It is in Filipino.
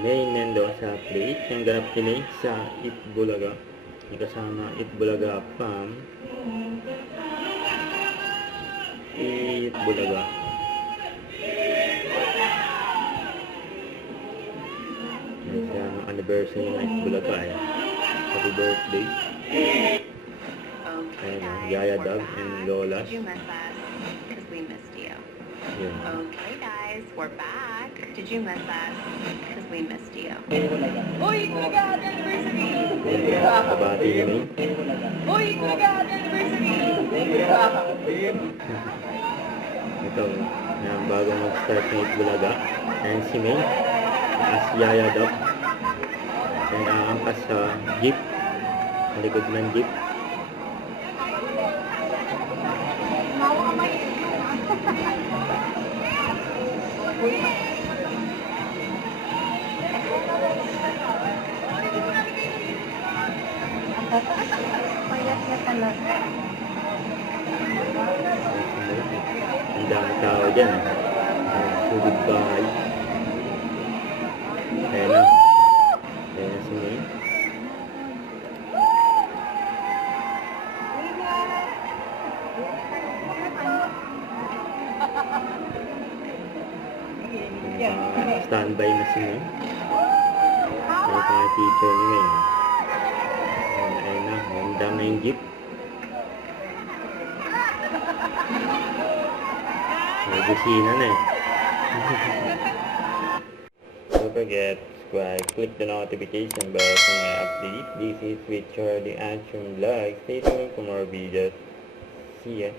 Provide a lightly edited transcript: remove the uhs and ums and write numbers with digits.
May Mendoza plate. Yung ganap kini sa Itbulaga. Kasama Itbulaga Farm. Itbulaga. Yan ang anniversary ng Itbulaga eh. Happy birthday. Okay, Yaya Dog and Lola. Did you miss us? Because we missed you. Yun. Okay, guys, we're back. Did you miss us? Because we missed you. Uy, Itbulaga, happy anniversary! Kabati kami. Uy, Itbulaga, happy anniversary! Ito, yung bago mag-start ng Itbulaga. And si May, as Yaya Dog. And aangkas sa jeep. Sa likod ng jeep. Payat na talaga. Ang dami tao dyan. Sugod bahay. Ayan na. Ayan na si May. Standby na si May. Ayan mga teacher ni May. Ayan na. Ang dami yung jeep. May busina na eh. Don't forget, subscribe, click the notification bell for my update. This is with Charlie Antrim Vlog. Stay tuned for more videos. See ya.